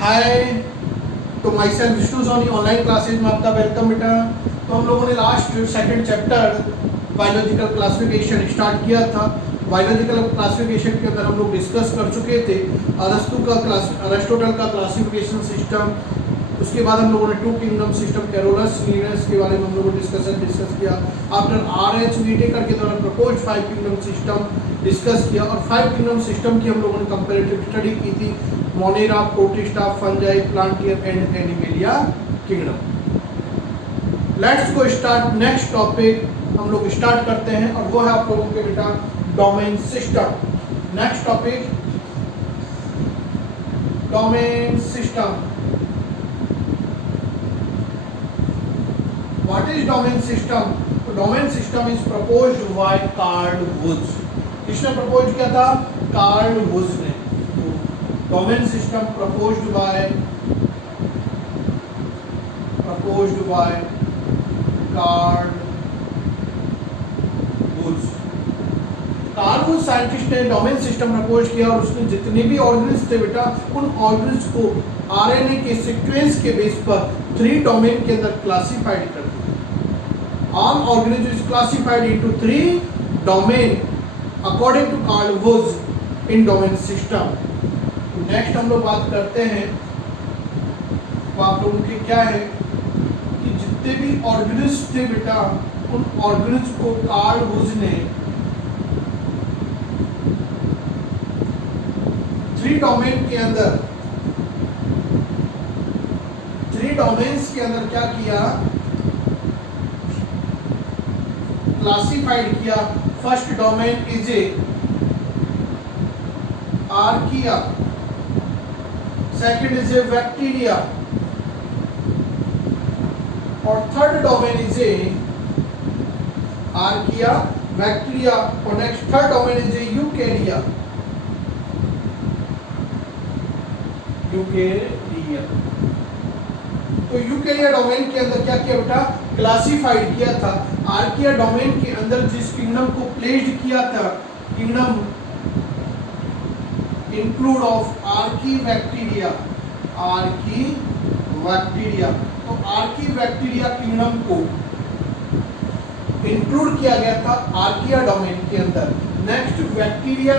हाय, तो my self Vishnu Soni online classes में आपका वेलकम बेटा। तो हम लोगों ने last second chapter biological classification start किया था। बायोलॉजिकल क्लासिफिकेशन के अंदर हम लोग डिस्कस कर चुके थे अरिस्टोटल का क्लासिफिकेशन सिस्टम। उसके बाद हम लोगों ने two kingdom system Carolus Linnaeus के बारे में हम लोगों ने डिस्कस किया। After RH. व्हिटेकर के द्वारा proposed five kingdom system discuss किया और फाइव किंगडम सिस्टम की हम लोगों ने कंपैरेटिव स्टडी की थी। Monera, Protista, Fungi, Plantae and Animalia kingdom. Let's go start next topic हम लोग स्टार्ट करते हैं और वो है आप लोगों के बेटा domain system. Next topic domain system. What is domain system? तो domain system is proposed by Carl Wood। किसने प्रपोज किया था? कार्ल वुज ने। Domain system proposed by Carl Woese. Carl Woese scientist ने डोमेन सिस्टम प्रपोज किया और उसने जितने भी ऑर्गेनिल्स थे बेटा उन ऑर्गेनिल्स को आरएनए के सीक्वेंस के बेस पर 3 डोमेन के अंदर क्लासिफाइड कर दिया। All organisms is classified into 3 domain according to Carl Wood in domain system। Next हम लोग बात करते हैं वो आप लोगों के क्या है कि जितने भी ऑर्गेनिल्स थे बेटा उन ऑर्गेनिल्स को कार्ल वुड ने 3 डोमेन के अंदर 3 डोमेन्स के अंदर क्या किया? क्लासिफाइड किया। First domain is a Archaea, second is a bacteria और third domain is a Archaea, bacteria और next third domain is a Eukarya. तो यूकेरिया डोमेन के अंदर क्या किया बेटा? क्लासिफाइड किया था। आर्किया डोमेन के अंदर जिस किंगडम को प्लेस्ड किया था, kingdom include of Archie bacteria. तो आर्की बैक्टीरिया किंगडम को इंक्लूड किया गया था आर्किया डोमेन के अंदर। नेक्स्ट बैक्टीरिया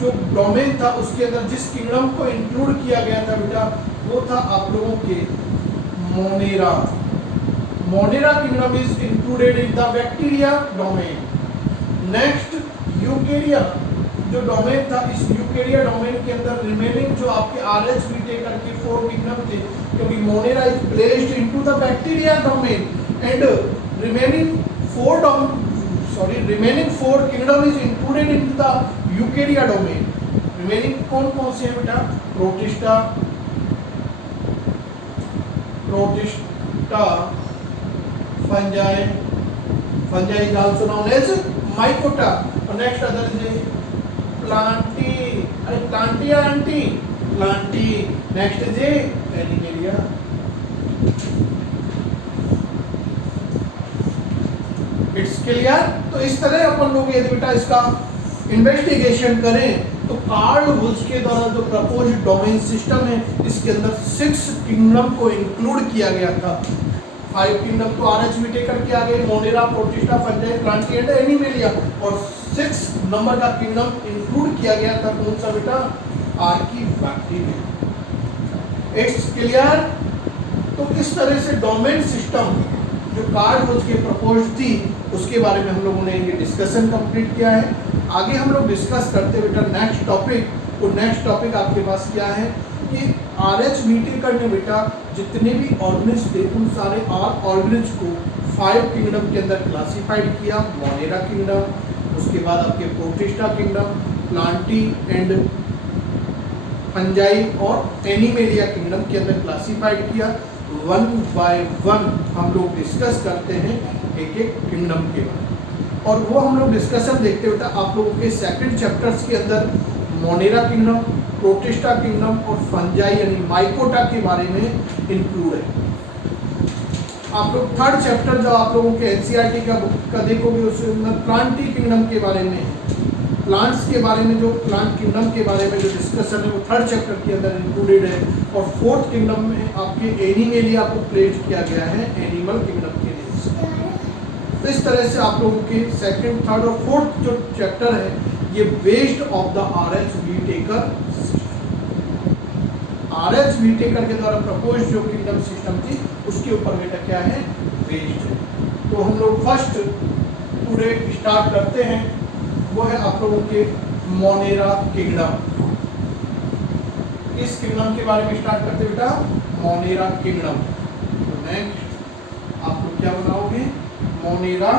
जो डोमेन था उसके अंदर जिस किंगडम को इंक्लूड किया गया था बेटा वो था आप लोगों के Monera. Monera kingdom is included in the bacteria domain. Next Eukarya जो डोमेन था, इस यूकेरिया डोमेन के अंदर रिमेनिंग जो आपके आर.एच. व्हिटेकर के 4 किंगडम थे, क्योंकि Monera is placed into the bacteria domain and remaining 4 kingdom is included in the Eukarya domain. Remaining कौन कौन से हैं बेटा? Protista, fungi is also known as mycota और next other is planti next is animalia। It's clear. तो इस तरह अपन लोग यदि बेटा इसका इन्वेस्टिगेशन करें तो कार्ल वुड के द्वारा जो प्रपोज्ड डोमेन सिस्टम है इसके अंदर 6 किंगडम को इंक्लूड किया गया था। 5 किंगडम तो आर.एच. व्हिटेकर के आ गए, Monera, Protista, fungi, Plantae and animalia और 6 नंबर का किंगडम इंक्लूड किया गया था कौन सा बेटा? Archie bacteria. It's clear. तो इस तरह से डोमेन सिस्टम जो कार्ल वुड के प्रपोज थी उसके बारे में हम लोगों ने ये डिस्कशन कंप्लीट किया है। आगे हम लोग डिस्कस करते बेटा नेक्स्ट टॉपिक। तो नेक्स्ट टॉपिक आपके पास क्या है कि आर.एच. व्हिटेकर ने बेटा जितने भी ऑर्गेनिल्स थे उन सारे ऑर्गेनिल्स को 5 किंगडम के अंदर क्लासिफाइड किया। मोनेरा किंगडम, उसके बाद आपके protista kingdom, Plantae and fungi और एनिमेलिया किंगडम के अंदर क्लासिफाइड किया। 1 बाय 1 हम लोग डिस्कस करते हैं एक किंगडम के बारे में और वो हम लोग डिस्कशन देखते बेटा आप लोगों के सेकंड चैप्टर्स के अंदर मोनेरा किंगडम, प्रोटिस्टा किंगडम और फंजाई यानी माइकोटा के बारे में इंक्लूड है। आप लोग थर्ड चैप्टर जब आप लोगों के एनसीईआरटी का बुक का देखोगे उसके अंदर प्लांटी किंगडम के बारे में प्लांट्स के बारे में, जो प्लांट किंगडम के बारे में जो डिस्कशन है वो थर्ड चैप्टर के अंदर इंक्लूडेड है। और फोर्थ किंगडम में आपके एनिमेलिया को प्लेस किया गया है एनिमल किंगडम के लिए। तो इस तरह से आप लोगों के सेकंड, थर्ड और फोर्थ जो चैप्टर है ये based of the R H. Whittaker. R H. Whittaker के द्वारा प्रपोज जो किंगडम सिस्टम थी उसके ऊपर बेटा क्या है, बेस्ड है। तो हम लोग फर्स्ट टुडे स्टार्ट करते हैं, वो है आप लोगों के मोनेरा किंगडम। इस किंगडम के बारे में स्टार्ट करते बेटा, मोनेरा किंगडम। तो नेक्स्ट आप लोग क्या बनाओगे, Monera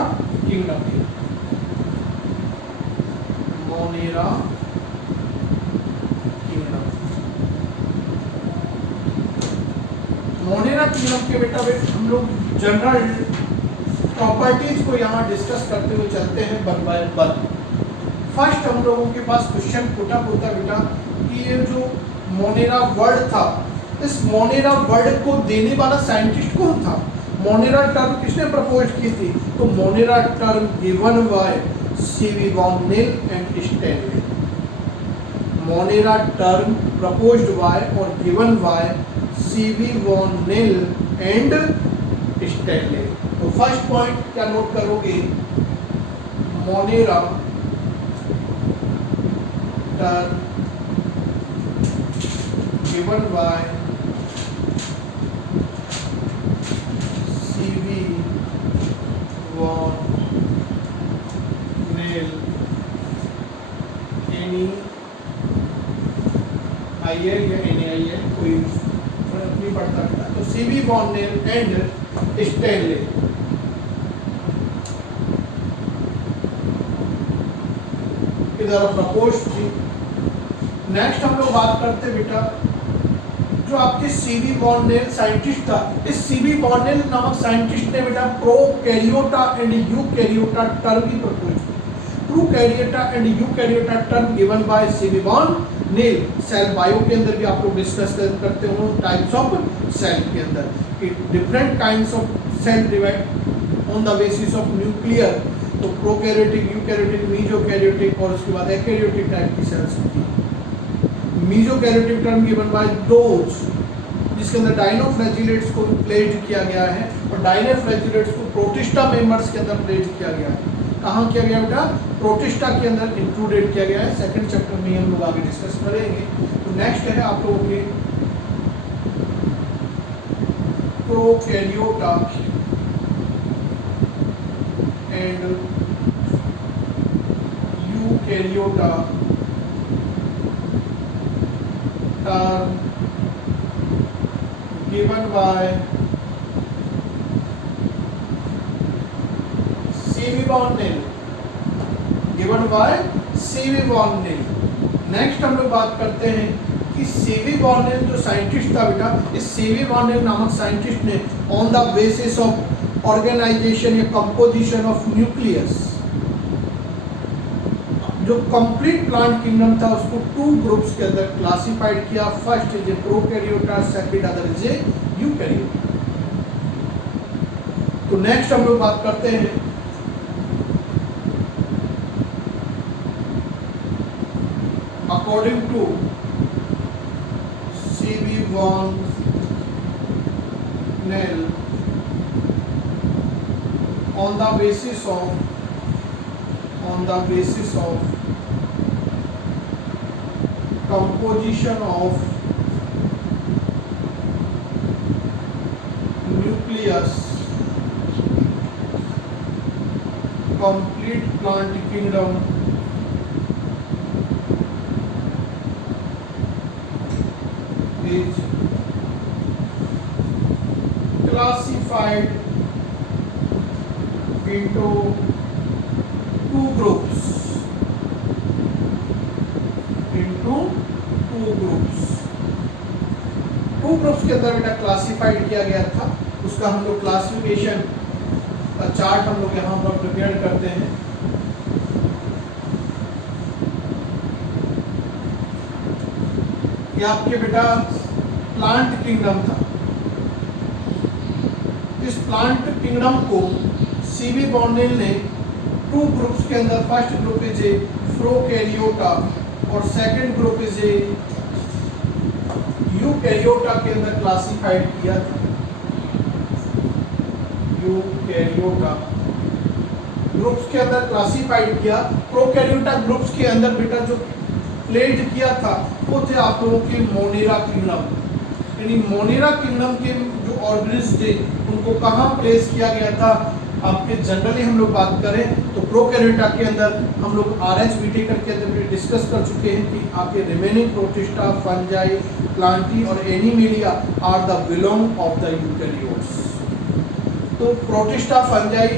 kingdom. Monera kingdom, Monera kingdom के बेटा हम लोग जनरल प्रॉपर्टीज को यहाँ डिस्कस करते हुए चलते हैं वन बाय वन। फर्स्ट हम लोगों के पास क्वेश्चन पुटअप होता है बेटा कि ये जो मोनेरा वर्ड था, इस मोनेरा वर्ड को देने वाला साइंटिस्ट कौन था, मोनेरा टर्म किसने प्रपोज की थी। तो Monera term given by C.V. Van Niel and Stanier. Monera term proposed by और given by C.V. Van Niel and Stanier. तो फर्स्ट पॉइंट क्या नोट करोगे, Monera term given by C.V. Van Niel, एनी आई है या एनी आई है, कोई फर्क नहीं पड़ता। तो C.V. Van Niel and Stanley के द्वारा प्रपोज थी। नेक्स्ट हम लोग बात करते बेटा जो आपके C.V. वॉन नेल साइंटिस्ट था, इस C.V. वॉन नेल नामक साइंटिस्ट ने बेटा प्रोकैरियोटा एंड यूकैरियोटा टर्म की प्रपोज की। Prokaryota and Eukaryota term given by C.V. Van Niel. Cell bio के अंदर भी आप लोग डिस्कस करते हो टाइप्स ऑफ सेल के अंदर कि different kinds of cell divide on the basis of nuclear. तो प्रोकैरियोटिक, यूकैरियोटिक, मीजोकैरियोटिक और उसके बाद एकैरियोटिक टाइप की सेल्स होती है। Mesokaryotic term given by those जिसके अंदर डायनोफ्लैजिलेट्स को प्लेस्ड किया गया है और डायनोफ्लैजिलेट्स को प्रोटिस्टा मेंबर्स के अंदर प्लेस्ड किया गया है। कहाँ किया गया बेटा, प्रोटिस्टा के अंदर इंक्लूडेड किया गया है। सेकंड चैप्टर में हम लोग आगे डिस्कस करेंगे। तो नेक्स्ट है आप लोगों के Prokaryota and Eukaryota term given by C.V. Van Niel, given by C.V. Van Niel. Next हम लोग बात करते हैं कि C.V. वॉन नेल जो साइंटिस्ट था बेटा, इस C.V. वॉन नेल नामक साइंटिस्ट ने on the basis of organization या कंपोजिशन ऑफ न्यूक्लियस जो कंप्लीट प्लांट किंगडम था उसको टू ग्रुप्स के अंदर क्लासिफाइड किया। First is a Prokaryota, second other is a Eukaryota. तो नेक्स्ट हम लोग बात करते हैं according to C.V. Van Niel on the basis of composition of nucleus, complete plant kingdom is classified into two groups, to groups के अंदर बेटा classified किया गया था। उसका हम लोग क्लासिफिकेशन का चार्ट हम लोग यहाँ पर प्रिपेयर करते हैं। ये आपके बेटा प्लांट किंगडम था। इस प्लांट किंगडम को C.V. वॉन नेल ने टू ग्रुप्स के अंदर, फर्स्ट ग्रुप इज ए प्रोकैरियोटा और second group is a Eukaryota के अंदर क्लासिफाइड किया था। यूकैरियोटा ग्रुप्स के अंदर क्लासिफाइड किया। प्रोकैरियोटा ग्रुप्स के अंदर बेटा जो प्लेट किया था वो थे आप लोगों के मोनेरा किंगडम, यानी मोनेरा किंगडम के जो ऑर्गेनिज्म थे उनको कहाँ प्लेस किया गया था। आपके जनरली हम लोग बात करें तो प्रोकैरियोटा के अंदर हम लोग RH व्हिटेकर के अंदर भी डिस्कस कर चुके हैं कि आपके रिमेनिंग प्रोटिस्टा, फंजाई, प्लांटी और animalia are the belong of the eukaryotes. तो प्रोटिस्टा, फंजाई,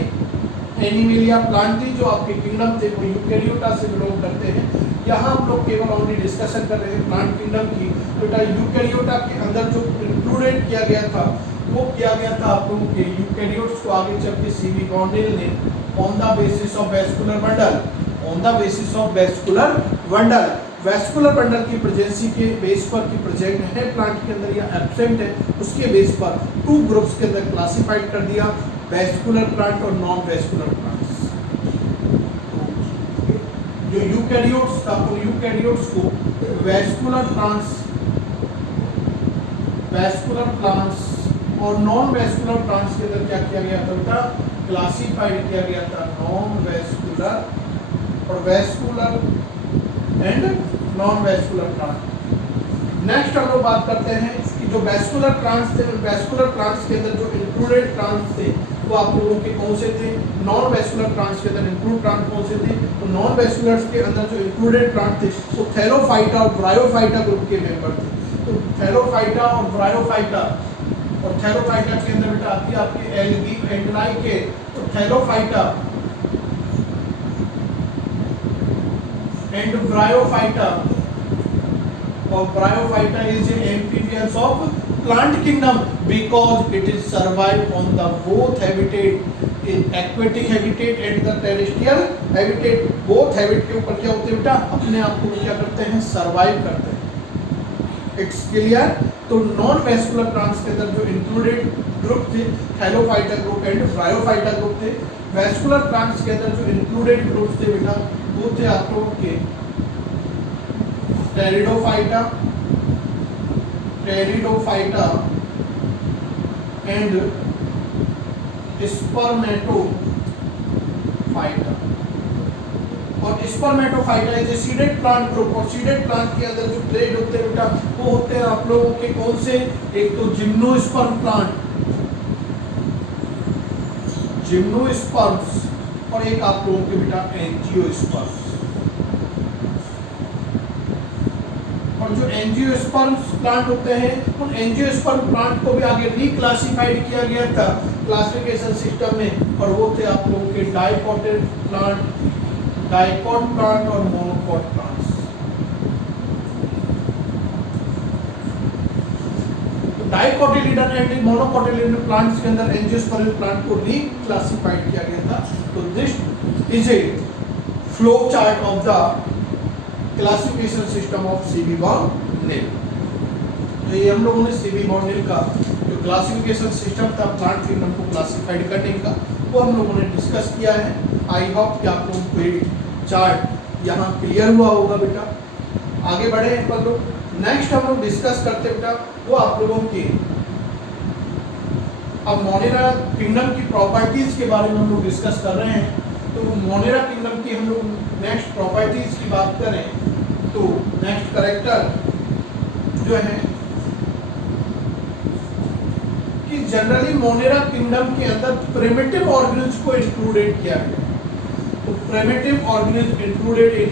एनिमेलिया, प्लांटी जो आपके किंगडम थे वो यूकैरियोटा से बिलोंग करते हैं। यहाँ हम लोग केवल ओनली डिस्कशन कर रहे हैं प्लांट किंगडम की। बेटा यूकैरियोटा के अंदर जो इंक्लूडेड किया गया था वो किया गया था आप लोगों के यूकैरियोट्स को आगे चल के सीवी बॉन्डेल ने on the basis of vascular bundle, on the basis of vascular bundle, vascular bundle की प्रेजेंसी के बेस पर की प्रेजेंट है प्लांट के अंदर या एब्सेंट है उसके बेस पर टू ग्रुप्स के अंदर क्लासिफाइड कर दिया, वैस्कुलर प्लांट और नॉन वैस्कुलर प्लांट्स। जो यूकैरियोट्स था उन यूकैरियोट्स को वैस्कुलर प्लांट्स, वैस्कुलर प्लांट्स और नॉन वैस्कुलर प्लांट्स के अंदर क्या किया गया था बेटा, क्लासिफाइड किया गया था नॉन वैस्कुलर और vascular and non vascular plant. Next हम लोग बात करते हैं कि जो वैस्कुलर प्लांट्स थे, वैस्कुलर प्लांट्स के अंदर जो इंक्लूडेड प्लांट्स थे वो आप लोगों के कौन से थे। नॉन वैस्कुलर प्लांट्स के अंदर इंक्लूड प्लांट कौन से थे, तो नॉन वैस्कुलर्स के अंदर जो इंक्लूडेड प्लांट थे वो थैलोफाइटा और ब्रायोफाइटा ग्रुप के मेंबर थे। तो थैलोफाइटा और ब्रायोफाइटा, और थैलोफाइटा के अंदर बेटा आती है आपकी एल्गी एंडलाई के, तो थैलोफाइटा एंड ब्रायोफाइटा, और bryophyta is amphibians of plant kingdom because it is survive on the both habitat, in aquatic habitat and the terrestrial habitat. Both habit के ऊपर क्या होते हैं बेटा, अपने आप को क्या करते हैं, सर्वाइव करते हैं। It's clear. तो नॉन वैस्कुलर प्लांट्स के अंदर जो इंक्लूडेड ग्रुप थे Thallophyta group and bryophyta group थे। वैस्कुलर प्लांट्स के अंदर जो इंक्लूडेड ग्रुप थे बेटा वो थे आप लोगों के टेरिडोफाइटा, टेरिडोफाइटा एंड स्पर्मेटोफाइटा। और Spermatophyta is a seeded plant group, और सीडेड प्लांट के अंदर जो ट्रेड होते हैं बेटा वो होते हैं आप लोगों के कौन से, एक तो जिम्नोस्पर्म प्लांट, जिम्नोस्पर्म्स, और एक आप लोगों के बेटा एंजियोस्पर्म्स। और जो एंजियोस्पर्म्स प्लांट होते हैं उन एंजियोस्पर्म प्लांट को भी आगे रिक्लासिफाइड किया गया था क्लासिफिकेशन सिस्टम में, और वो थे आप लोगों के डाइकोटिल प्लांट, डाइकोट प्लांट और monocot plants. Dicotyledon and monocotyledon plants के अंदर एंजियोस्पर्म प्लांट को रिक्लासिफाइड किया गया था। तो this is a flow chart of the classification system of C V van Niel. तो ये हम लोगों ने सीवी बॉर्नेल का जो क्लासिफिकेशन सिस्टम था प्लांट किंगडम को क्लासिफाइड करने का वो हम लोगों ने डिस्कस किया है। आई होप कि आप लोगों को ये चार्ट यहाँ क्लियर हुआ होगा बेटा। आगे बढ़े हैं अपन लोग, नेक्स्ट हम लोग डिस्कस करते बेटा वो आप लोगों की अब मोनेरा किंगडम की प्रॉपर्टीज के बारे में हम लोग डिस्कस कर रहे हैं। तो मोनेरा किंगडम की हम लोग नेक्स्ट प्रॉपर्टीज की बात करें तो नेक्स्ट कैरेक्टर जो है कि जनरली मोनेरा किंगडम के अंदर प्रिमिटिव ऑर्गेनिज्म को इंक्लूडेड किया गया। तो primitive organism included in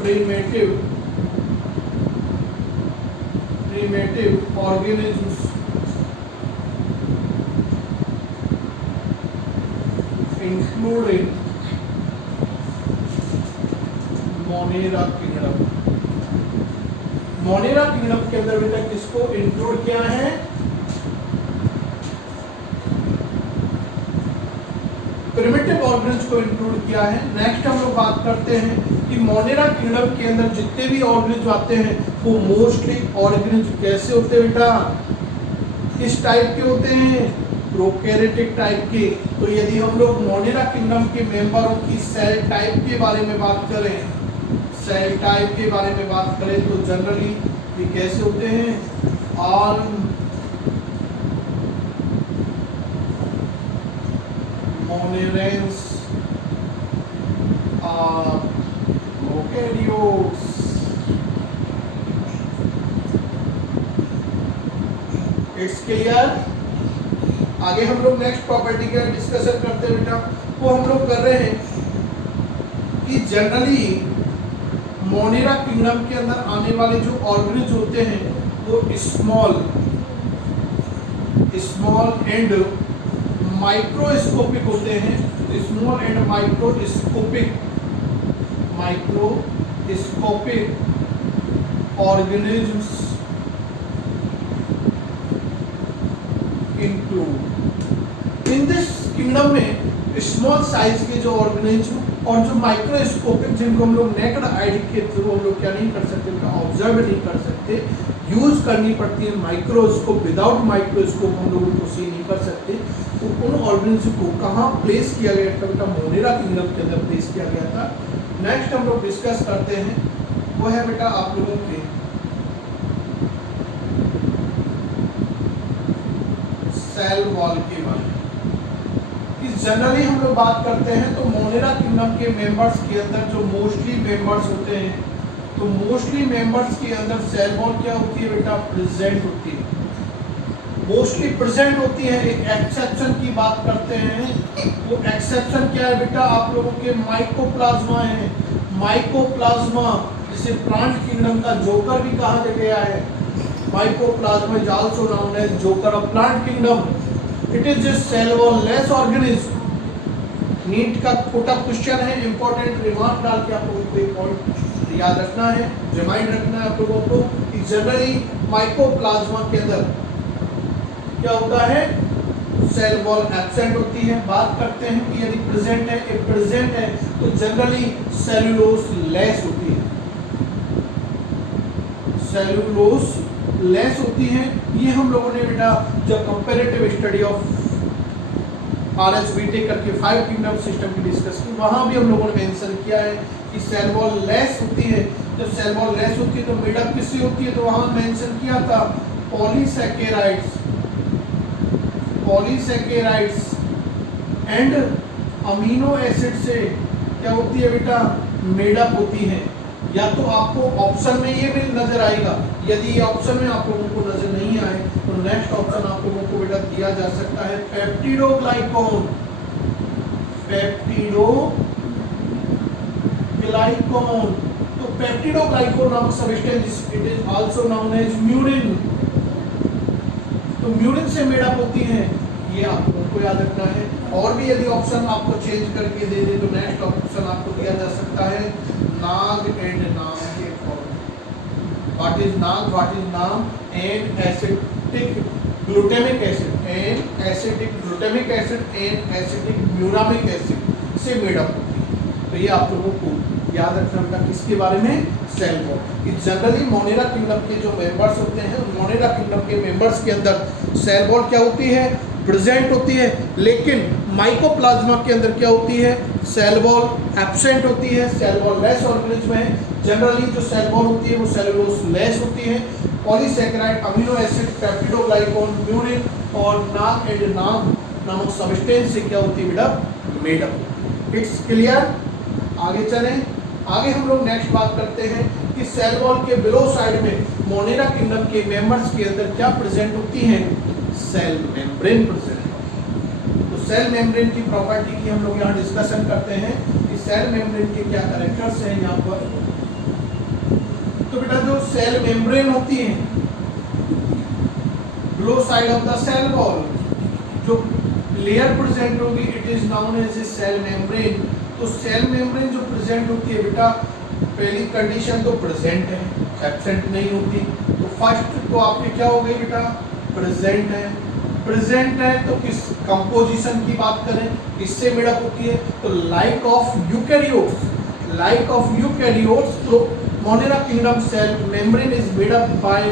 primitive organisms including Monera kingdom. Monera kingdom के अंदर बेटा किसको इंक्लूड किया है, प्रिमिटिव ऑर्गेनिज्म को इंक्लूड किया है। नेक्स्ट हम लोग बात करते हैं कि मोनेरा किंगडम के अंदर जितने भी ऑर्गेनिज्म आते हैं वो मोस्टली ऑर्गेनिज्म कैसे होते हैं बेटा, किस टाइप के होते हैं, प्रोकैरियोटिक टाइप के। तो यदि हम लोग मोनेरा किंगडम के मेंबरों की सेल टाइप के बारे में बात करें सेल टाइप के बारे में बात करें तो जनरली ये कैसे होते हैं, all monerans are prokaryotes. It's clear. आगे हम लोग नेक्स्ट प्रॉपर्टी का डिस्कशन करते हैं बेटा। वो हम लोग कर रहे हैं कि जनरली मोनेरा किंगडम के अंदर आने वाले जो ऑर्गेनिज होते हैं वो स्मॉल एंड माइक्रोस्कोपिक होते हैं। Small and microscopic organisms include in this kingdom में स्मॉल साइज के जो ऑर्गेनिज्म और जो माइक्रोस्कोपिक जिनको हम लोग नेकेड आई के थ्रू हम लोग क्या नहीं कर सकते, ऑब्जर्व नहीं कर सकते, यूज करनी पड़ती है माइक्रोस्कोप। विदाउट माइक्रोस्कोप हम लोग उनको सी नहीं कर सकते। तो उन ऑर्गेनिज्म को कहाँ प्लेस किया गया था बेटा, मोनेरा किंगडम के अंदर प्लेस किया गया था। नेक्स्ट हम लोग डिस्कस करते हैं वो है बेटा आप लोगों के सेल वॉल के बारे में। जनरली हम लोग बात करते हैं तो मोनेरा किंगडम के मेंबर्स के अंदर जो मोस्टली मेंबर्स होते हैं, तो मोस्टली मेंबर्स के अंदर सेल वॉल क्या होती है बेटा, प्रेजेंट होती है, मोस्टली प्रेजेंट होती है। एक एक्सेप्शन की बात करते हैं, वो एक्सेप्शन क्या है बेटा, आप लोगों के माइकोप्लाज्मा है। माइकोप्लाज्मा जिसे प्लांट किंगडम का जोकर भी कहा गया है। Mycoplasma is also known as joker of plant kingdom. It is just cell wall less organism. NEET का पुटअप क्वेश्चन है, इंपॉर्टेंट रिमार्क डाल के आप लोगों को एक पॉइंट याद रखना है, रिमाइंड रखना है आप लोगों को कि जनरली माइकोप्लाज्मा के अंदर क्या होता है, सेल वॉल एब्सेंट होती है। बात करते हैं कि यदि प्रेजेंट है तो जनरली सेलुलोज लेस होती है, सेलुलोज लेस होती है। ये हम लोगों ने बेटा जब कंपैरेटिव स्टडी ऑफ RSBT करके 5 किंगडम सिस्टम की डिस्कस की, वहां भी हम लोगों ने मेंशन किया है कि सेल वॉल लेस होती है। जब सेल वॉल लेस होती है तो मेडअप किससे होती है, तो वहां मेंशन किया था पॉलीसैकेराइड्स एंड अमीनो एसिड से क्या होती है बेटा, मेडअप होती है। या तो आपको ऑप्शन में ये भी नजर आएगा, यदि ये ऑप्शन में आप लोगों को नजर नहीं आए तो नेक्स्ट ऑप्शन आप लोगों को बेटा दिया जा सकता है पेप्टिडोग्लाइकॉन। तो पेप्टिडोग्लाइकॉन नामक substance it is also known as murein. तो म्यूरिन से मेडअप होती है, ये आप लोगों को याद रखना है। और भी यदि ऑप्शन आपको चेंज करके दे दे तो नेक्स्ट ऑप्शन आपको दिया जा सकता है नाग एंड नाम के form. What is NAG, what is NAM and acetic glutamic acid and acetic glutamic acid and acetic muramic acid से मेडअप होती है। तो ये आप लोगों को याद रखना बेटा किसके बारे में, cell wall. Generally monera kingdom के जो मेंबर्स होते हैं, मोनेरा किंगडम के मेंबर्स के अंदर सेल वॉल क्या होती है, प्रेजेंट होती है। लेकिन माइकोप्लाज्मा के अंदर क्या होती है, सेल वॉल एब्सेंट होती है। सेल वॉल लेस ऑर्गेनिज्म है। जनरली जो सेल वॉल होती है वो सेलुलोज लेस होती है। पॉलीसैकेराइड, अमीनो एसिड, पेप्टिडोग्लाइकॉन, म्यूरिन और नाग एंड नाग नामक सब्सटेंस से क्या होती है बेटा, मेडअप। It's clear. आगे चलें। आगे हम लोग नेक्स्ट बात करते हैं कि सेल वॉल के बिलो साइड में मोनेरा किंगडम के मेंबर्स के अंदर क्या प्रेजेंट होती हैं, सेल मेम्ब्रेन प्रेजेंट। तो सेल मेम्ब्रेन की प्रॉपर्टी की हम लोग यहाँ डिस्कशन करते हैं कि सेल मेम्ब्रेन के क्या कैरेक्टर्स हैं यहाँ पर। तो बेटा जो सेल मेम्ब्रेन होती है below side of the cell wall, जो लेयर प्रेजेंट होगी it is known as a cell membrane. तो सेल मेम्ब्रेन जो प्रेजेंट होती है बेटा, पहली कंडीशन तो प्रेजेंट है, एब्सेंट नहीं होती। तो फर्स्ट तो आपकी क्या हो गई बेटा, प्रेजेंट है। प्रेजेंट है तो किस कंपोजिशन की बात करें, किससे मेडअप होती है, तो लाइक ऑफ यूकैरियोट्स। तो Monera kingdom cell membrane is made up by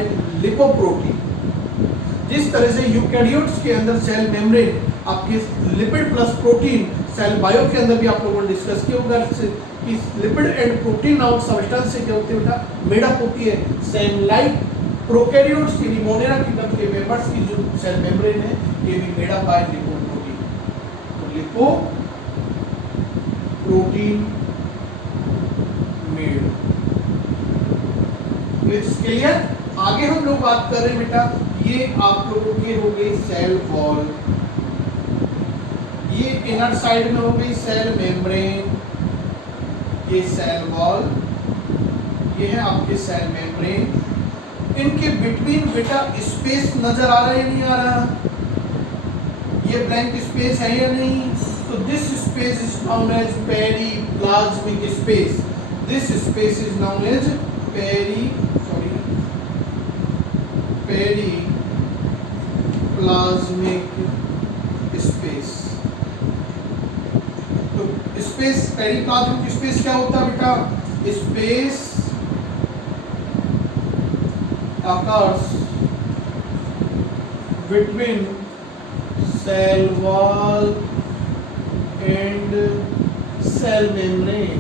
lipoprotein. जिस तरह से यूकैरियोट्स के अंदर सेल मेम्ब्रेन आपके lipid plus protein, cell bio के अंदर भी आप लोगों ने डिस्कस किया होगा कि lipid and protein noun substance से क्या होती है बेटा, मेड अप होती है। सेम लाइक प्रोकैरियोट्स की मोनेरा किंगडम के मेंबर्स की जो सेल मेम्ब्रेन है ये भी मेड अप बाय लिपोप्रोटीन। तो लिपोप्रोटीन मेड। इसके लिए आगे हम लोग बात कर रहे हैं बेटा, ये आप लोगों की हो गई सेल वॉल, ये इनर साइड में हो गई सेल मेम्ब्रेन, ये सेल वॉल, ये है आपके सेल मेम्ब्रेन। इनके बिटवीन बेटा स्पेस नजर आ रहा है या नहीं आ रहा, ये ब्लैंक स्पेस है या नहीं, तो this space is known as periplasmic space. This space is known as periplasmic space. तो स्पेस, पेरीप्लाज्मिक स्पेस क्या होता है बेटा, space occurs between cell wall and cell membrane।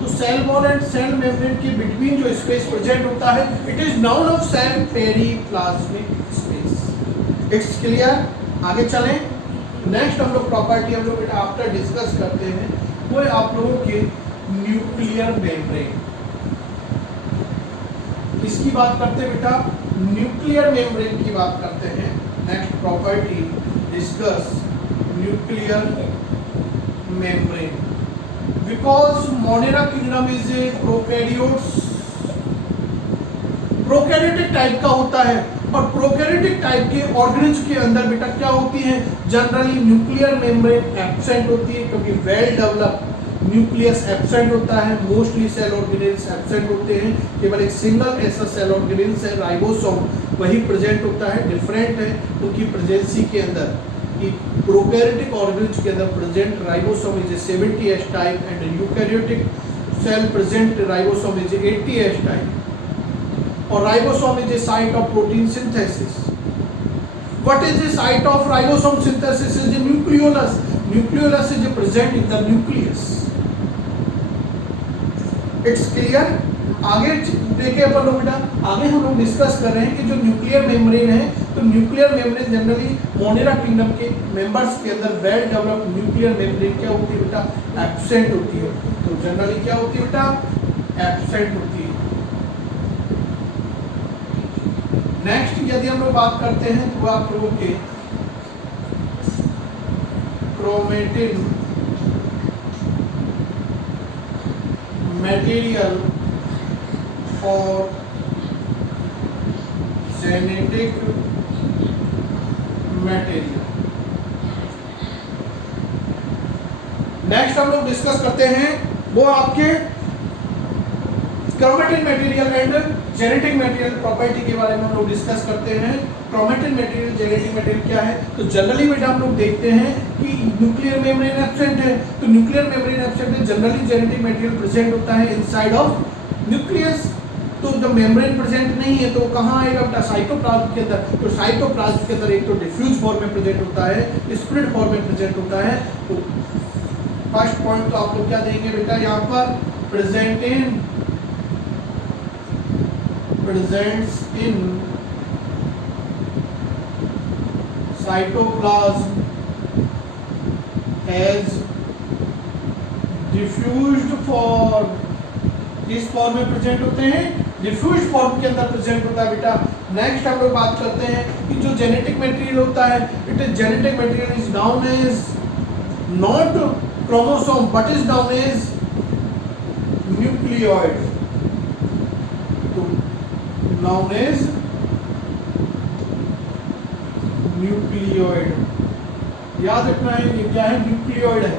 तो cell wall and cell membrane के बिटवीन जो space present होता है it is known of cell periplasmic space. It's clear. आगे चलें, नेक्स्ट हम लोग प्रॉपर्टी हम लोग बेटा आफ्टर डिस्कस करते हैं वो है आप लोगों के न्यूक्लियर मेम्ब्रेन। इसकी बात करते हैं बेटा, न्यूक्लियर मेम्ब्रेन की बात करते हैं। Next property discuss nuclear membrane. Because Monera kingdom is a prokaryotic type का होता है और प्रोकैरियोटिक टाइप के ऑर्गेनिज्म के अंदर बेटा क्या होती है, जनरली न्यूक्लियर मेम्ब्रेन एब्सेंट होती है क्योंकि वेल डेवलप्ड न्यूक्लियस एब्सेंट होता है। मोस्टली सेल ऑर्गेनेल्स एब्सेंट होते हैं, केवल एक सिंगल ऐसा सेल ऑर्गेनेल्स है राइबोसोम वही प्रेजेंट होता है। डिफरेंट है उनकी प्रेजेंसी के अंदर कि प्रोकैरियोटिक ऑर्गेनिज्म के अंदर present ribosome is 70S type and eukaryotic cell present ribosome is 80S type. और ribosome is a site of protein synthesis. What is the site of ribosome synthesis? Is the nucleolus. Nucleolus is present in the nucleus. It's clear. आगे देखिए अपन लोग बेटा, आगे हम लोग discuss कर रहे हैं कि जो न्यूक्लियर मेम्ब्रेन है, तो nuclear membrane generally monera kingdom के मेंबर्स के अंदर वेल डेवलप्ड न्यूक्लियर मेम्ब्रेन क्या होती है बेटा, एब्सेंट होती है। तो जनरली क्या होती है बेटा, एब्सेंट होती है। नेक्स्ट यदि हम लोग बात करते हैं तो आप लोगों के क्रोमेटिन मटेरियल और जेनेटिक मटेरियल। नेक्स्ट हम लोग डिस्कस करते हैं वो आपके chromatin material and genetic material property के बारे में हम लोग डिस्कस करते हैं। क्रोमेटिन मटेरियल, जेनेटिक मटेरियल क्या है, तो जनरली बेटा हम लोग देखते हैं कि न्यूक्लियर मेम्ब्रेन एब्सेंट है, तो न्यूक्लियर मेम्ब्रेन एब्सेंट है, जनरली जेनेटिक मटेरियल प्रेजेंट होता है इनसाइड ऑफ न्यूक्लियस। तो जब मेम्ब्रेन प्रेजेंट नहीं है तो कहाँ आएगा बेटा, साइटोप्लाज्म के अंदर। तो साइटोप्लाज्म के अंदर एक तो डिफ्यूज फॉर्म में प्रेजेंट होता है, स्प्लिट फॉर्म में प्रेजेंट होता है। तो फर्स्ट पॉइंट तो आप लोग क्या देंगे बेटा यहाँ पर, presents in cytoplasm as diffused form। किस फॉर्म में प्रेजेंट होते हैं, डिफ्यूज फॉर्म के अंदर प्रेजेंट होता है बेटा। नेक्स्ट हम लोग बात करते हैं कि जो जेनेटिक मटेरियल होता है, it is genetic material is known as not chromosome but is known as nucleoid. Known as nucleoid. याद रखना है ये क्या है, न्यूक्लियोइड है।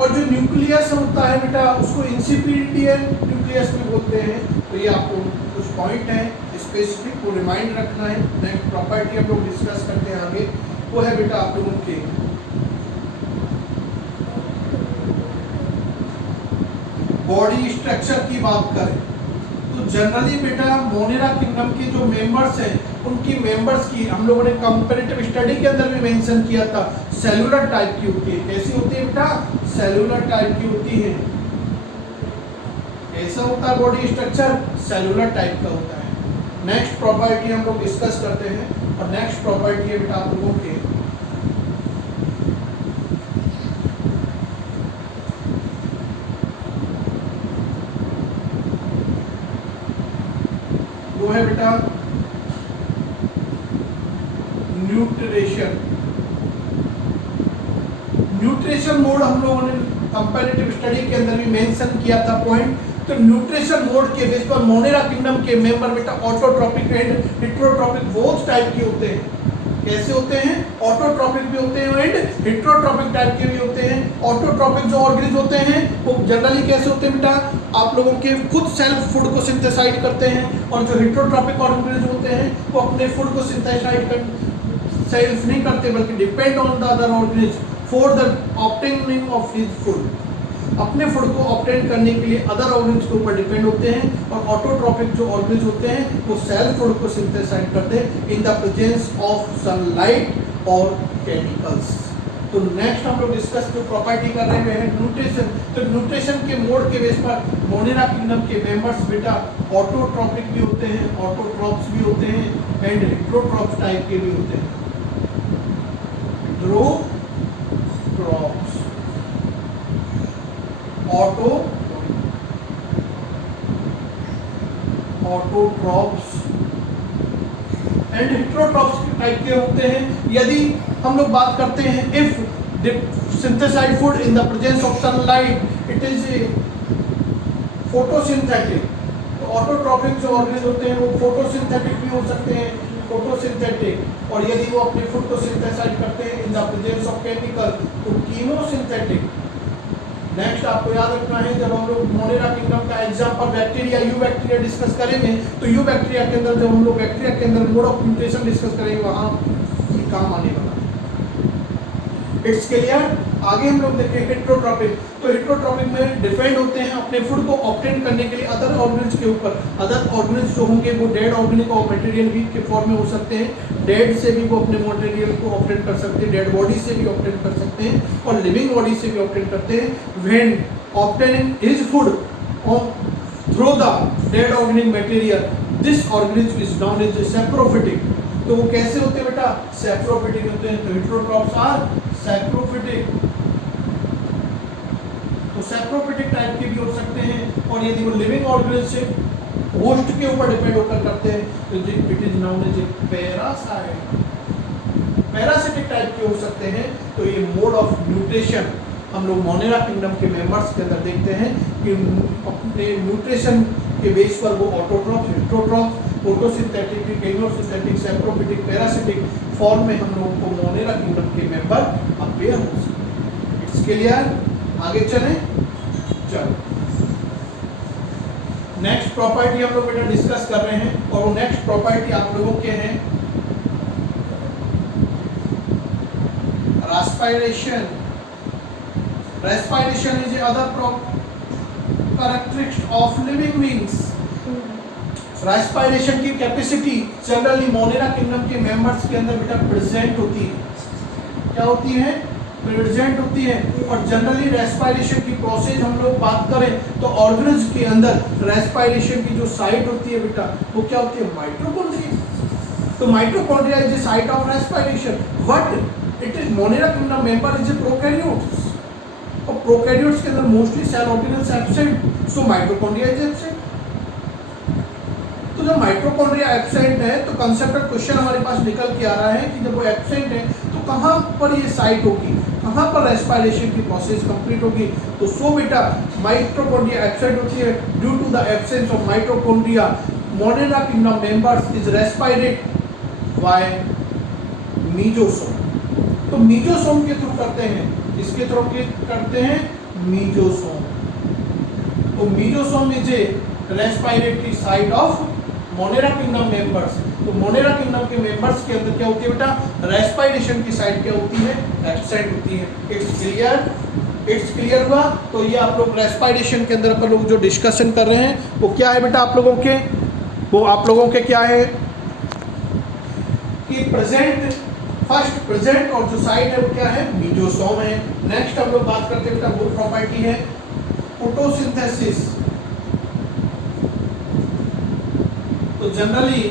और जो न्यूक्लियस होता है बेटा उसको इंसिपिडियल न्यूक्लियस भी बोलते हैं। तो ये आपको कुछ पॉइंट है स्पेसिफिक को रिमाइंड रखना है। नेक्स्ट प्रॉपर्टी हम लोग डिस्कस करते हैं आगे, वो है बेटा आप लोगों के बॉडी स्ट्रक्चर की बात करें तो तो जनरली बेटा मोनेरा किंगडम के जो मेंबर्स हैं उनकी मेंबर्स की हम लोगों ने कंपैरेटिव स्टडी के अंदर भी मेंशन किया था, सेलुलर टाइप की होती है। कैसी होती है बेटा? सेलुलर टाइप की होती है। ऐसा होता है बॉडी स्ट्रक्चर, सेलुलर टाइप का होता है। नेक्स्ट प्रॉपर्टी हम लोग डिस्कस करते हैं और नेक्स्ट प्रॉपर्टी है बेटा आप लोगों के वो है बेटा न्यूट्रिशन। न्यूट्रिशन मोड हम लोगों ने कंपैरेटिव स्टडी के अंदर भी मेंशन किया था पॉइंट। तो न्यूट्रिशन मोड के बेस पर मोनेरा किंगडम के मेंबर बेटा autotrophic and heterotrophic both type के होते हैं। कैसे होते हैं? ऑटोट्रॉपिक भी होते हैं एंड हेटेरोट्रॉपिक टाइप के भी होते हैं। ऑटोट्रॉपिक जो ऑर्गेनिज होते हैं वो जनरली कैसे होते हैं बेटा? आप लोगों के खुद सेल्फ फूड को सिंथेसाइज करते हैं, और जो हेटेरोट्रॉपिक ऑर्गेनिज होते हैं वो अपने फूड को सिंथेसाइज कर सेल्फ नहीं करते बल्कि depend on the other organism for the obtaining of his food. अपने फूड को ऑब्टेन करने के लिए अदर ऑर्गेनिज के ऊपर डिपेंड होते हैं। और ऑटोट्रॉपिक जो ऑर्गेनिज होते हैं वो सेल्फ फूड को सिंथेसाइज करते हैं इन द प्रेजेंस ऑफ सनलाइट और केमिकल्स। तो नेक्स्ट हम लोग डिस्कस जो प्रॉपर्टी कर रहे हैं न्यूट्रिशन। तो न्यूट्रिशन के मोड के बेस पर मोनेरा किंगडम के मेंबर्स बेटा ऑटोट्रॉपिक भी होते हैं, ऑटोट्रॉप्स भी होते हैं एंड हेटेरोट्रॉप्स टाइप के भी होते हैं। Heterotrophs, autotrophs and heterotrophs type के होते हैं। यदि हम लोग बात करते हैं if synthesized food in the presence of sunlight it is photosynthetic. तो ऑटोट्रॉपिक जो ऑर्गेनिज होते हैं वो फोटोसिंथेटिक भी हो सकते हैं, फोटोसिंथेटिक। और यदि वो अपने फूड को सिंथेसाइज करते हैं इन द प्रेजेंस ऑफ केमिकल तो कीमोसिंथेटिक। नेक्स्ट आपको याद रखना है जब हम लोग मोनेरा किंगडम का example bacteria you bacteria discuss करेंगे तो यू बैक्टीरिया के अंदर जब हम लोग बैक्टीरिया के अंदर मोड ऑफ म्यूटेशन डिस्कस करेंगे वहां ये काम आने वाला है। It's clear. आगे हम लोग देखेंगे हेटेरोट्रॉपिक। तो हेटेरोट्रॉपिक में डिपेंड होते हैं अपने फूड को ऑब्टेन करने के लिए अदर ऑर्गेनिज के ऊपर। अदर ऑर्गेनिज जो होंगे वो डेड ऑर्गेनिक और मटेरियल भी के फॉर्म में हो सकते हैं। डेड से भी वो अपने मटेरियल को ऑब्टेन कर सकते हैं, डेड बॉडी से भी ऑब्टेन कर सकते हैं और लिविंग बॉडी से भी ऑब्टेन करते हैं। When obtaining his food through the dead organic material this organism is known as saprophytic. तो वो कैसे होते हैं बेटा? सैप्रोफिटिक होते हैं। तो हेटेरोट्रॉप्स आर सैप्रोफिटिक। तो सैप्रोफिटिक टाइप के भी हो सकते हैं। और यदि वो लिविंग ऑर्गेनिज से होस्ट के ऊपर डिपेंड होकर करते हैं तो it is known as parasite. Parasitic type के हो सकते हैं। तो ये मोड ऑफ म्यूटेशन हम लोग मोनेरा किंगडम के मेंबर्स के अंदर देखते हैं कि अपने म्यूटेशन के बेस पर वो autotroph, heterotroph, photosynthetic, chemosynthetic, saprophytic, parasitic form में हम लोगों को मोनेरा किंगडम के मेंबर अपीयर हो सकते हैं। It's clear. आगे चलें। चलो नेक्स्ट प्रॉपर्टी हम लोग बेटा डिस्कस कर रहे हैं और वो नेक्स्ट प्रॉपर्टी आप लोगों के हैं respiration. Respiration is other characteristic of living beings। Respiration की कैपेसिटी जनरली मोनेरा किंगडम के मेंबर्स के अंदर बेटा प्रेजेंट होती है। क्या होती है? प्रेजेंट होती है। और जनरली रेस्पिरेशन की प्रोसेस हम लोग बात करें तो ऑर्गेनिज के अंदर रेस्पिरेशन की जो साइट होती है बेटा वो क्या होती है? माइटोकॉन्ड्रिया। तो mitochondria is the site of respiration. What it is monera kingdom member is a prokaryotes. और प्रोकैरियोट्स के अंदर mostly cell organelles absent, so mitochondria is absent. तो जब माइटोकॉन्ड्रिया एब्सेंट है तो कंसेप्ट क्वेश्चन हमारे पास निकल के आ रहा है कि जब वो एब्सेंट है तो कहाँ पर ये साइट होगी, कहाँ पर रेस्पिरेशन की प्रोसेस कंप्लीट होगी? तो सो बेटा माइटोकॉन्ड्रिया एब्सेंट होती है। Due to the absence of mitochondria monera kingdom members is respirate by mesosome. तो मीजोसोम के थ्रू करते हैं। इसके थ्रू करते हैं मीजोसोम। तो mesosome is a respiratory site of monera kingdom members. तो मोनेरा किंगडम के मेंबर्स के अंदर क्या होती है बेटा? रेस्पिरेशन की साइट क्या होती है? एब्सेंट होती है। It's clear. इट्स क्लियर हुआ। तो ये आप लोग रेस्पिरेशन के अंदर अपन लोग जो डिस्कशन कर रहे हैं वो क्या है बेटा आप लोगों के, वो आप लोगों के क्या है कि प्रेजेंट, फर्स्ट प्रेजेंट और जो साइड है वो क्या है मीजोसोम है। नेक्स्ट हम लोग बात करते हैं बेटा वो प्रॉपर्टी है फोटोसिंथेसिस। तो जनरली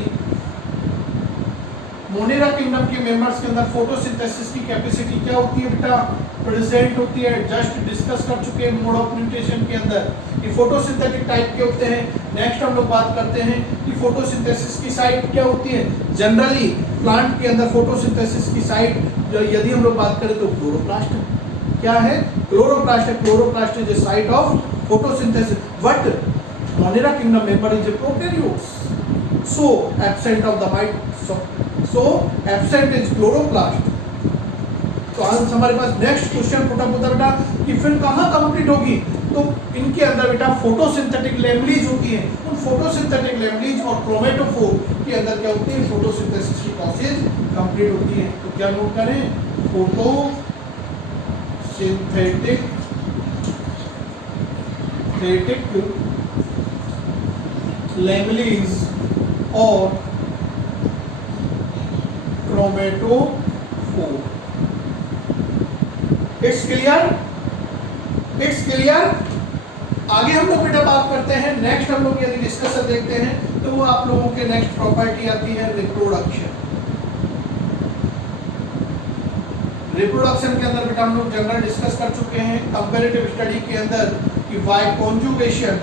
मोनेरा किंगडम के मेंबर्स के अंदर फोटोसिंथेसिस की कैपेसिटी क्या होती है बेटा प्रेजेंट होती है। जस्ट डिस्कस कर चुके हैं मोड ऑफ न्यूट्रिशन के अंदर कि फोटोसिंथेटिक टाइप के होते हैं। नेक्स्ट हम लोग बात करते हैं कि फोटोसिंथेसिस की साइट क्या होती है। जनरली प्लांट के अंदर फोटोसिंथेसिस की साइट यदि हम लोग बात करें तो क्लोरोप्लास्ट क्या है, क्लोरोप्लास्ट है। Chloroplast is the site of photosynthesis but Monera kingdom member is a prokaryotes, so absent of the so absent is chloroplast। तो आज हमारे पास नेक्स्ट क्वेश्चन पुटअप होता बेटा कि फिर कहाँ कंप्लीट होगी, तो इनके अंदर बेटा फोटोसिंथेटिक लैमेलिज होती है। उन फोटोसिंथेटिक लैमेलिज और क्रोमेटोफोर के अंदर क्या होती है फोटोसिंथेसिस की प्रोसेस कंप्लीट होती है। तो क्या नोट करें फोटोसिंथेटिक लैमेलिज और chromatophore. It's clear, it's clear. आगे हम लोग बेटा बात करते हैं नेक्स्ट हम लोग यदि डिस्कशन देखते हैं तो वो आप लोगों के नेक्स्ट प्रॉपर्टी आती है रिप्रोडक्शन। रिप्रोडक्शन के अंदर बेटा हम लोग जनरल डिस्कस कर चुके हैं कंपैरेटिव स्टडी के अंदर कि by conjugation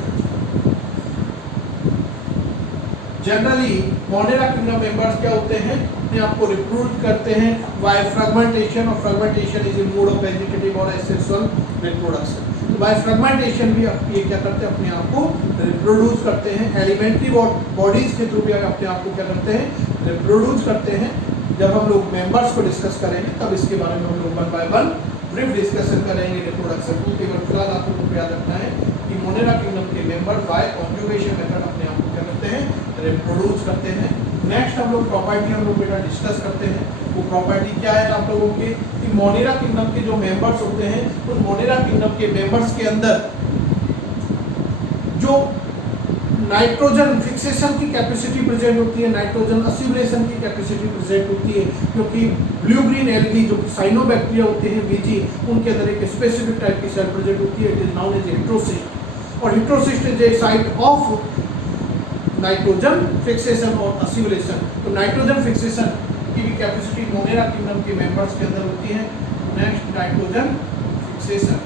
generally monera kingdom members क्या होते हैं अपने आप को रिप्रोड्यूस करते हैं बाय फ्रेगमेंटेशन, और fragmentation is a mode of vegetative और एसेक्सुअल रिप्रोडक्शन। तो बाय फ्रेगमेंटेशन भी ये क्या करते हैं अपने आप को रिप्रोड्यूस करते हैं। एलिमेंट्री बॉडीज के थ्रू भी अपने आप को क्या करते हैं रिप्रोड्यूस करते हैं। जब हम लोग मेंबर्स को डिस्कस करेंगे तब इसके बारे में हम लोग one by one brief discussion करेंगे रिप्रोडक्शन को। केवल फिलहाल आप लोगों को याद रखना है कि मोनेरा किंगडम के मेंबर बाय कॉन्जुगेशन मेथड अपने आप को क्या करते हैं रिप्रोड्यूस करते हैं। नेक्स्ट हम लोग प्रॉपर्टी हम लोग बेटा डिस्कस करते हैं। वो प्रॉपर्टी क्या है आप लोगों के कि मोनेरा किंगडम के जो मेंबर्स होते हैं उन मोनेरा किंगडम के मेंबर्स के अंदर जो नाइट्रोजन फिक्सेशन की कैपेसिटी प्रेजेंट होती है, नाइट्रोजन असिमिलेशन की कैपेसिटी प्रेजेंट होती है, क्योंकि ब्लू ग्रीन एल्गी जो साइनोबैक्टीरिया होते हैं बीजी उनके अंदर एक स्पेसिफिक टाइप की सेल प्रेजेंट होती है। It is known as heterocyst, और heterocyst is a site of nitrogen fixation और असिमिलेशन। तो नाइट्रोजन फिक्सेशन की भी कैपेसिटी मोनेरा किंगडम के मेंबर्स के अंदर होती है। नेक्स्ट नाइट्रोजन फिक्सेशन,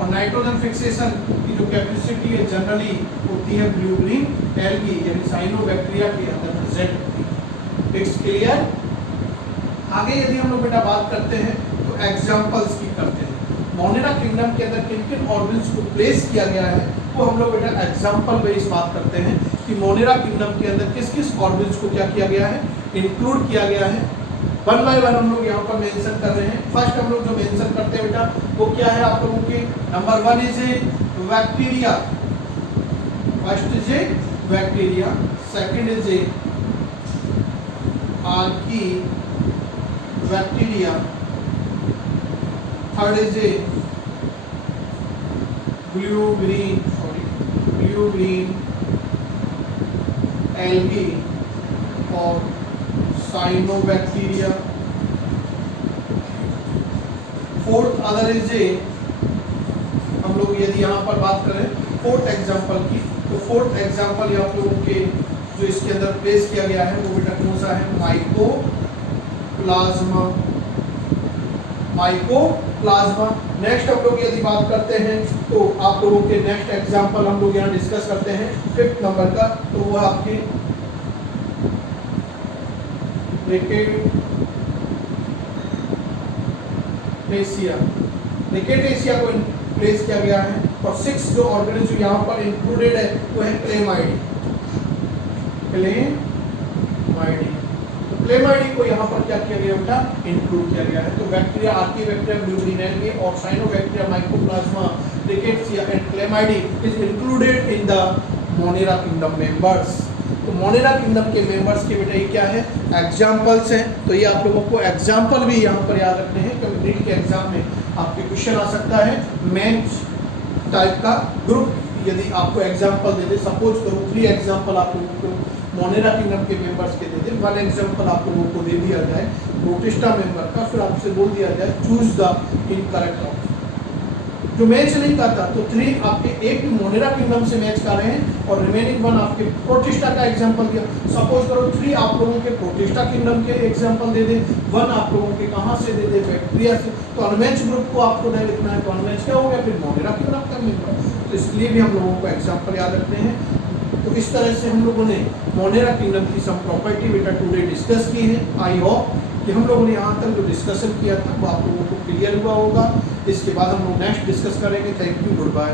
और नाइट्रोजन फिक्सेशन की जो कैपेसिटी है जनरली होती है ब्लू ग्रीन एल्गी यानी साइनोबैक्टीरिया के अंदर प्रेजेंट होती है। It's clear. आगे यदि हम लोग बेटा बात करते हैं तो एग्जांपल्स की करते हैं। मोनेरा किंगडम के अंदर किन किन ऑर्गन्स को प्लेस किया गया है वो हम लोग बेटा एग्जांपल बेस बात करते हैं कि मोनेरा किंगडम के अंदर किस किस ऑर्गन्स को क्या किया गया है इंक्लूड किया गया है। वन बाय वन हम लोग यहाँ पर मेंशन कर रहे हैं। फर्स्ट हम लोग जो मेंशन करते हैं बेटा वो क्या है आप लोगों के number one is a bacteria, first is a bacteria, second is a archaebacteria, third is a blue green algae और cyanobacteria, fourth other is a, हम लोग यदि यहाँ पर बात करें फोर्थ एग्जांपल की तो फोर्थ एग्जांपल आप लोगों के जो इसके अंदर प्लेस किया गया है वो बेटा कौन सा है माइकोप्लाज्मा। नेक्स्ट हम लोग यदि बात करते हैं तो आप लोगों के नेक्स्ट एग्जांपल हम लोग यहाँ डिस्कस करते हैं फिफ्थ नंबर का, तो वो आपके रिकेटेशिया को प्लेस किया गया है। और सिक्स जो ऑर्गेनिज्म यहाँ पर इंक्लूडेड है वो है क्लेमाइडी। तो क्लेमाइडी को यहाँ पर क्या किया गया बेटा इंक्लूड किया गया है। तो bacteria archaebacteria blue green algae और cyanobacteria mycoplasma rickettsia and chlamydia is included in the Monera kingdom members. तो मोनेरा किंगडम के मेंबर्स के बेटा ये क्या है एग्जाम्पल्स हैं। तो ये आप लोगों को एग्जाम्पल भी यहाँ पर याद रखने हैं क्योंकि नीट के एग्जाम में आपके क्वेश्चन आ सकता है मैच टाइप का ग्रुप। यदि आपको एग्जांपल दे दे, सपोज करो 3 एग्जांपल आप लोगों को मोनेरा किंगडम के मेंबर्स के दे दे, 1 एग्जांपल आप लोगों को दे दिया जाए प्रोटिस्टा मेंबर का, फिर आपसे बोल दिया जाए चूज द इनकरेक्ट ऑप्शन। जो मैच नहीं करता तो 3 आपके एक मोनेरा किंगडम से मैच कर रहे हैं और रिमेनिंग 1 आपके प्रोटिस्टा का एग्जांपल दिया। सपोज करो 3 आप लोगों के प्रोटिस्टा किंगडम के एग्जांपल दे दे, 1 आप लोगों के कहाँ से दे दे, बैक्टीरिया से। तो अनमैच ग्रुप को आपको नहीं लिखना है, तो अनमैच क्या हो गया फिर मोनेरा किंगडम का मेंबर। तो इसलिए भी हम लोगों को एग्जाम्पल याद रखते हैं। तो इस तरह से हम लोगों ने मोनेरा किंगडम की सम प्रॉपर्टी बेटा टुडे डिस्कस की है। आई होप कि हम लोगों ने यहाँ तक जो डिस्कशन किया था वो आप लोगों को क्लियर हुआ होगा। इसके बाद हम लोग नेक्स्ट डिस्कस करेंगे। Thank you, good bye.